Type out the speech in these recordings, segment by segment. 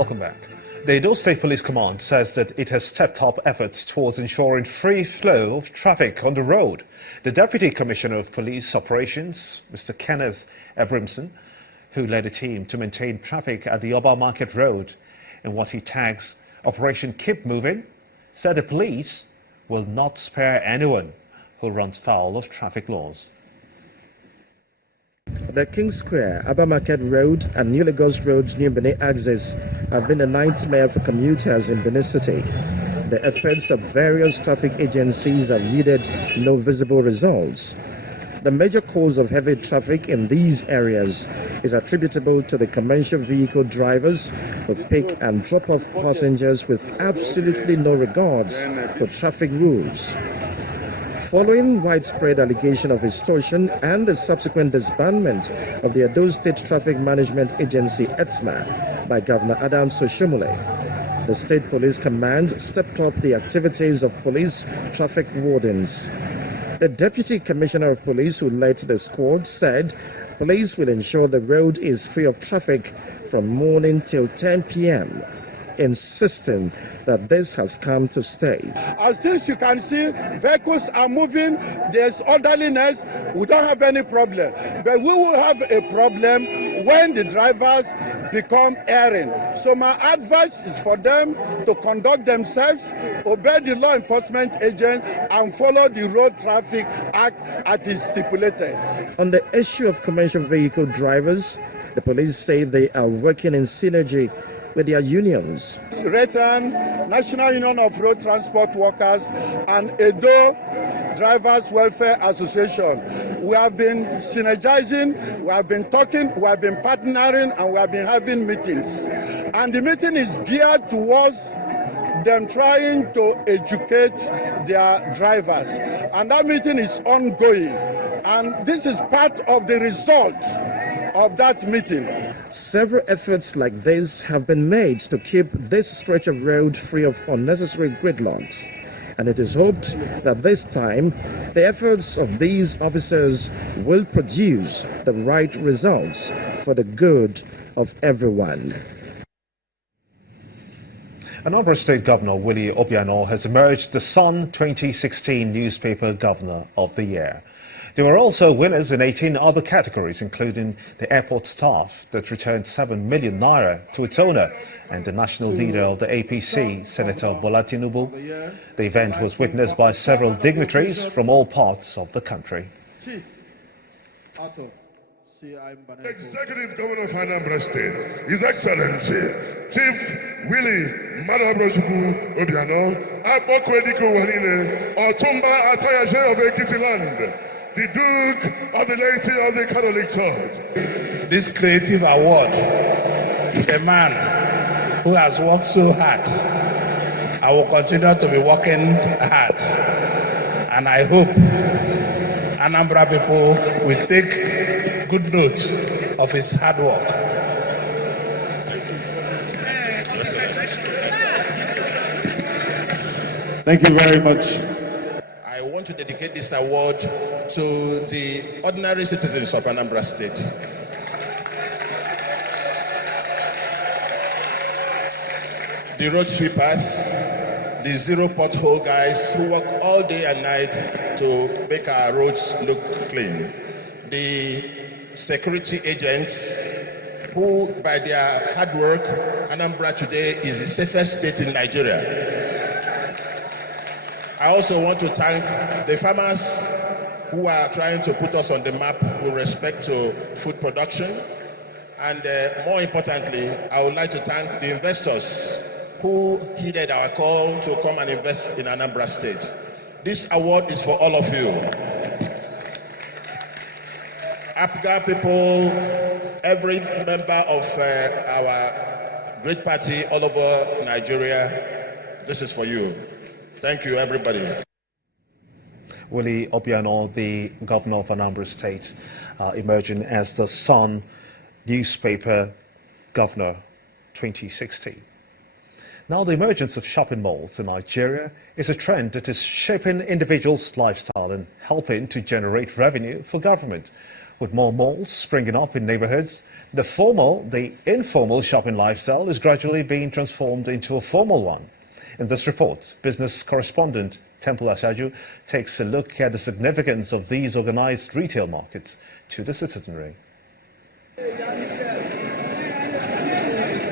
Welcome back. The Edo State Police Command says that it has stepped up efforts towards ensuring free flow of traffic on the road. The Deputy Commissioner of Police Operations, Mr. Kenneth Abrimson, who led a team to maintain traffic at the Oba Market Road in what he tags Operation Keep Moving, said the police will not spare anyone who runs foul of traffic laws. The King Square, Aba Market Road and New Lagos Road's New Benin axis have been a nightmare for commuters in Benin City. The efforts of various traffic agencies have yielded no visible results. The major cause of heavy traffic in these areas is attributable to the commercial vehicle drivers who pick and drop off passengers with absolutely no regards to traffic rules. Following widespread allegation of extortion and the subsequent disbandment of the Edo State Traffic Management Agency (ETSMA) by Governor Adams Oshomole, the State Police Command stepped up the activities of police traffic wardens. The Deputy Commissioner of Police who led the squad said police will ensure the road is free of traffic from morning till 10 p.m., insisting that this has come to stay. As things you can see, vehicles are moving, there's orderliness, we don't have any problem. But we will have a problem when the drivers become erring. So my advice is for them to conduct themselves, obey the law enforcement agent, and follow the Road Traffic Act as is stipulated. On the issue of commercial vehicle drivers, the police say they are working in synergy with their unions. RETAN, National Union of Road Transport Workers, and Edo Drivers Welfare Association. We have been synergizing, we have been talking, we have been partnering, and we have been having meetings. And the meeting is geared towards them trying to educate their drivers. And that meeting is ongoing. And this is part of the result of that meeting. Several efforts like this have been made to keep this stretch of road free of unnecessary gridlocks. And it is hoped that this time the efforts of these officers will produce the right results for the good of everyone. Anambra State Governor Willie Obiano has emerged the Sun 2016 Newspaper Governor of the Year. There were also winners in 18 other categories, including the airport staff that returned 7 million naira to its owner, and the national leader of the APC, Senator Bola Tinubu. The event was witnessed by several dignitaries from all parts of the country. Executive Governor of Anambra State, His Excellency Chief Willie Madabrojuku Obiano, Abokwediko Wanine, Otumba Atayaje of Ekiti Land, the Duke of the Laity of the Catholic Church. This creative award is a man who has worked so hard. I will continue to be working hard, and I hope Anambra people will take good note of his hard work. Thank you very much. I want to dedicate this award to the ordinary citizens of Anambra State. The road sweepers, the zero pothole guys who work all day and night to make our roads look clean. The security agents who, by their hard work, Anambra today is the safest state in Nigeria. I also want to thank the farmers who are trying to put us on the map with respect to food production. And more importantly, I would like to thank the investors who heeded our call to come and invest in Anambra State. This award is for all of you. APGA people, every member of our great party all over Nigeria, this is for you. Thank you, everybody. Willie Obiano, the governor of Anambra State, emerging as the Sun Newspaper Governor 2016. Now, the emergence of shopping malls in Nigeria is a trend that is shaping individuals' lifestyle and helping to generate revenue for government. With more malls springing up in neighborhoods, the informal shopping lifestyle is gradually being transformed into a formal one. In this report, business correspondent Temple Ashaju takes a look at the significance of these organized retail markets to the citizenry.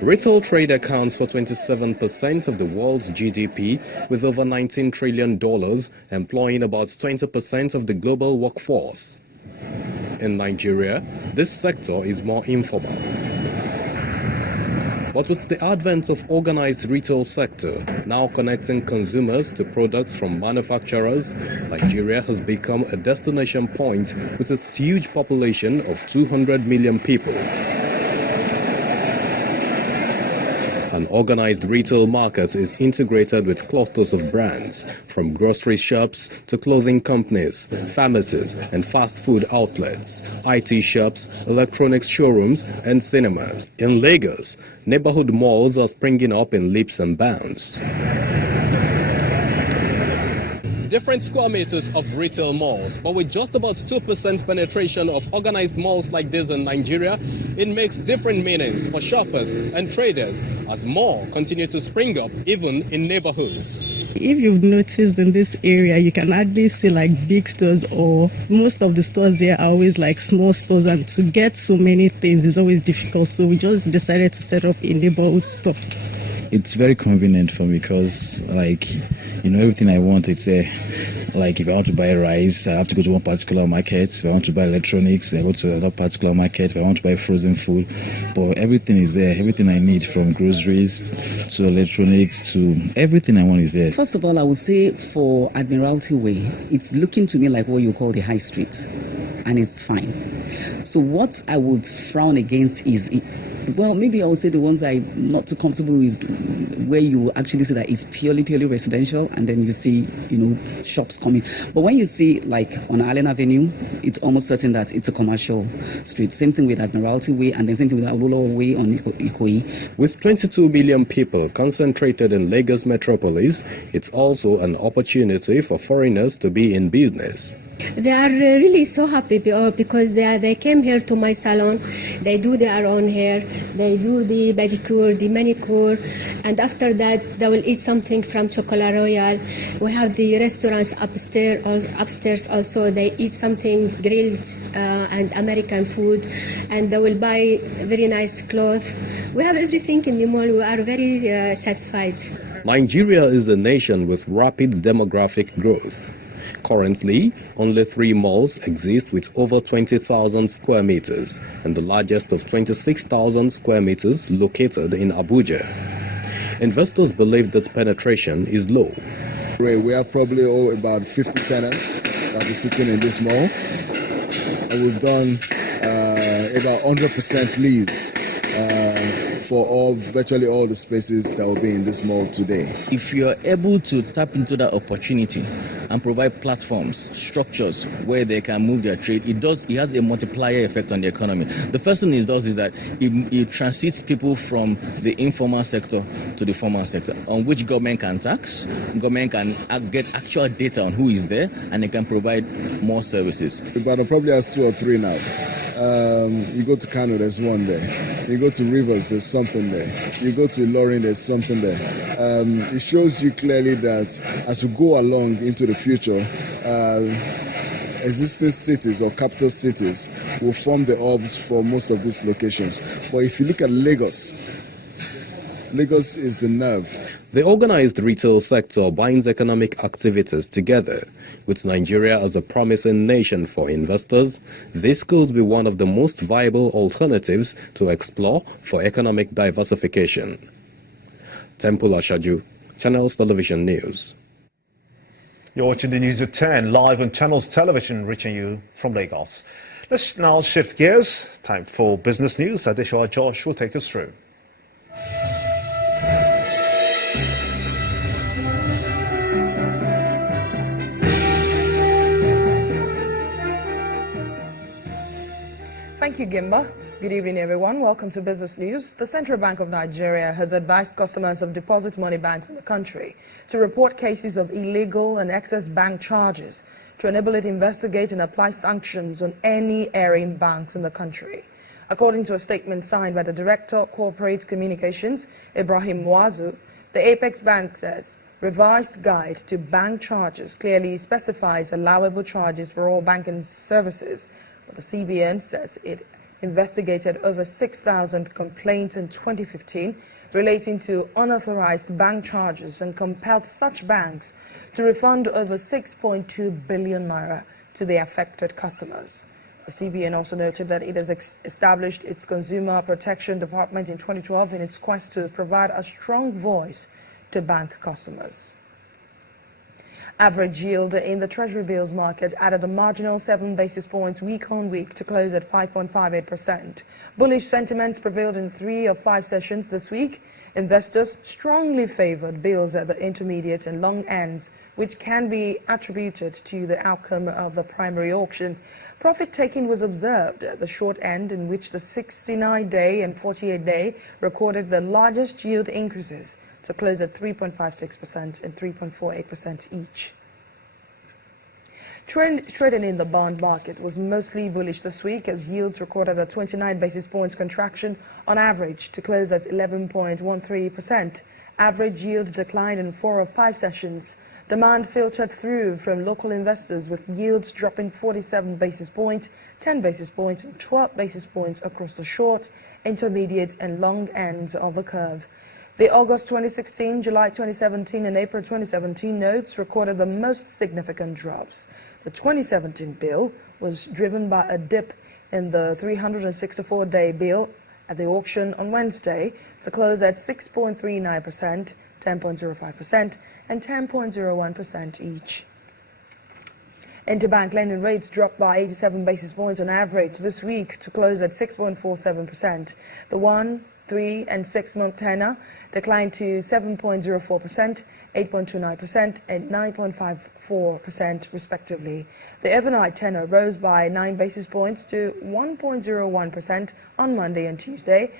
Retail trade accounts for 27% of the world's GDP, with over $19 trillion, employing about 20% of the global workforce. In Nigeria, this sector is more informal. But with the advent of organized retail sector, now connecting consumers to products from manufacturers, Nigeria has become a destination point with its huge population of 200 million people. An organized retail market is integrated with clusters of brands, from grocery shops to clothing companies, pharmacies and fast food outlets, IT shops, electronics showrooms and cinemas. In Lagos, neighborhood malls are springing up in leaps and bounds. Different square meters of retail malls, but with just about 2% penetration of organized malls like this in Nigeria, it makes different meanings for shoppers and traders as more continue to spring up even in neighborhoods. If you've noticed in this area, you can hardly see like big stores, or most of the stores here are always like small stores, and to get so many things is always difficult. So we just decided to set up a neighborhood store. It's very convenient for me because, everything I want, it's if I want to buy rice, I have to go to one particular market. If I want to buy electronics, I go to another particular market. If I want to buy frozen food, but everything is there. Everything I need, from groceries to electronics to everything I want, is there. First of all, I would say for Admiralty Way, it's looking to me like what you call the high street, and it's fine. So what I would frown against is, maybe I would say the ones I'm not too comfortable with, where you actually see that it's purely residential, and then you see, shops coming. But when you see like on Allen Avenue, it's almost certain that it's a commercial street. Same thing with Admiralty Way, and then same thing with Awolowo Way on Ikoyi. With 22 million people concentrated in Lagos metropolis, it's also an opportunity for foreigners to be in business. They are really so happy because they came here to my salon. They do their own hair, they do the pedicure, the manicure, and after that they will eat something from Chocolat Royal. We have the restaurants upstairs also. They eat something grilled and American food, and they will buy very nice clothes. We have everything in the mall. We are very satisfied. Nigeria is a nation with rapid demographic growth. Currently, only 3 malls exist with over 20,000 square meters, and the largest of 26,000 square meters located in Abuja. Investors believe that penetration is low. We have probably about 50 tenants that are sitting in this mall, and we've done about 100% lease for virtually all the spaces that will be in this mall today. If you're able to tap into that opportunity and provide platforms, structures where they can move their trade, it has a multiplier effect on the economy. The first thing it does is that it transits people from the informal sector to the formal sector, on which government can tax, government can get actual data on who is there, and they can provide more services. Ibadan probably has 2 or 3 now. You go to Kano, there's one there. You go to Rivers, there's something there. You go to Ilorin, there's something there. It shows you clearly that as we go along into the future, existing cities or capital cities will form the hubs for most of these locations. But if you look at Lagos, Lagos is the nerve. The organized retail sector binds economic activities together. With Nigeria as a promising nation for investors, this could be one of the most viable alternatives to explore for economic diversification. Temple Ashaju, Channels Television News. You're watching the news at 10, live on Channels Television, reaching you from Lagos. Let's now shift gears. Time for business news. Adeshwa Josh will take us through. Thank you, Gimba. Good evening, everyone. Welcome to Business News. The Central Bank of Nigeria has advised customers of deposit money banks in the country to report cases of illegal and excess bank charges to enable it to investigate and apply sanctions on any erring banks in the country. According to a statement signed by the Director of Corporate Communications, Ibrahim Wazu, the Apex Bank says revised guide to bank charges clearly specifies allowable charges for all banking services. But the CBN says it investigated over 6,000 complaints in 2015 relating to unauthorized bank charges and compelled such banks to refund over 6.2 billion naira to the affected customers. The CBN also noted that it has established its Consumer Protection Department in 2012 in its quest to provide a strong voice to bank customers. Average yield in the Treasury bills market added a marginal 7 basis points week on week to close at 5.58%. Bullish sentiments prevailed in 3 of 5 sessions this week. Investors strongly favored bills at the intermediate and long ends, which can be attributed to the outcome of the primary auction. Profit taking was observed at the short end, in which the 69-day and 48-day recorded the largest yield increases to close at 3.56% and 3.48% each. Trading in the bond market was mostly bullish this week as yields recorded a 29 basis points contraction on average to close at 11.13%. Average yield declined in 4 of 5 sessions. Demand filtered through from local investors, with yields dropping 47 basis points, 10 basis points, and 12 basis points across the short, intermediate, and long ends of the curve. The August 2016, July 2017, and April 2017 notes recorded the most significant drops. The 2017 bill was driven by a dip in the 364-day bill at the auction on Wednesday to close at 6.39%, 10.05%, and 10.01% each. Interbank lending rates dropped by 87 basis points on average this week to close at 6.47%. The 1, 3, and 6-month tenor declined to 7.04%, 8.29%, and 9.54% respectively. The overnight tenor rose by 9 basis points to 1.01% on Monday and Tuesday,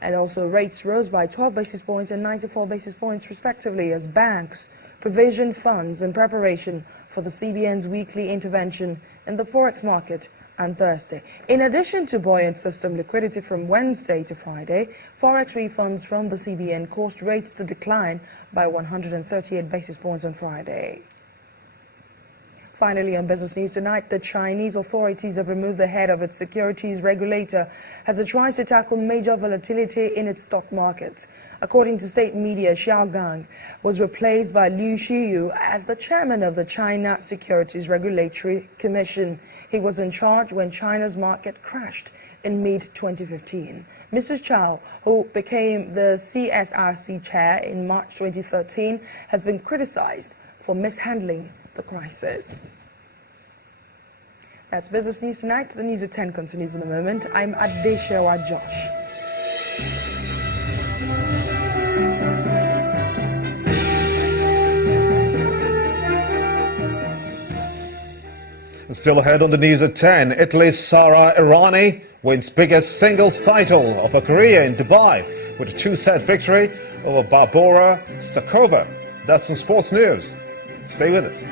and also rates rose by 12 basis points and 94 basis points respectively as banks provisioned funds in preparation for the CBN's weekly intervention in the forex market on Thursday. In addition to buoyant system liquidity from Wednesday to Friday, forex refunds from the CBN caused rates to decline by 138 basis points on Friday. Finally, on business news tonight, the Chinese authorities have removed the head of its securities regulator as it tries to tackle major volatility in its stock markets. According to state media, Xiao Gang was replaced by Liu Xiyu as the chairman of the China Securities Regulatory Commission. He was in charge when China's market crashed in mid-2015. Mr. Chao, who became the CSRC chair in March 2013, has been criticized for mishandling the crisis. That's business news tonight. The news at 10 continues in a moment. I'm Adeshewa Josh. Still ahead on the news at 10, Italy's Sara Errani wins biggest singles title of her career in Dubai with a 2-set victory over Barbora Stakova. That's on Sports News. Stay with us.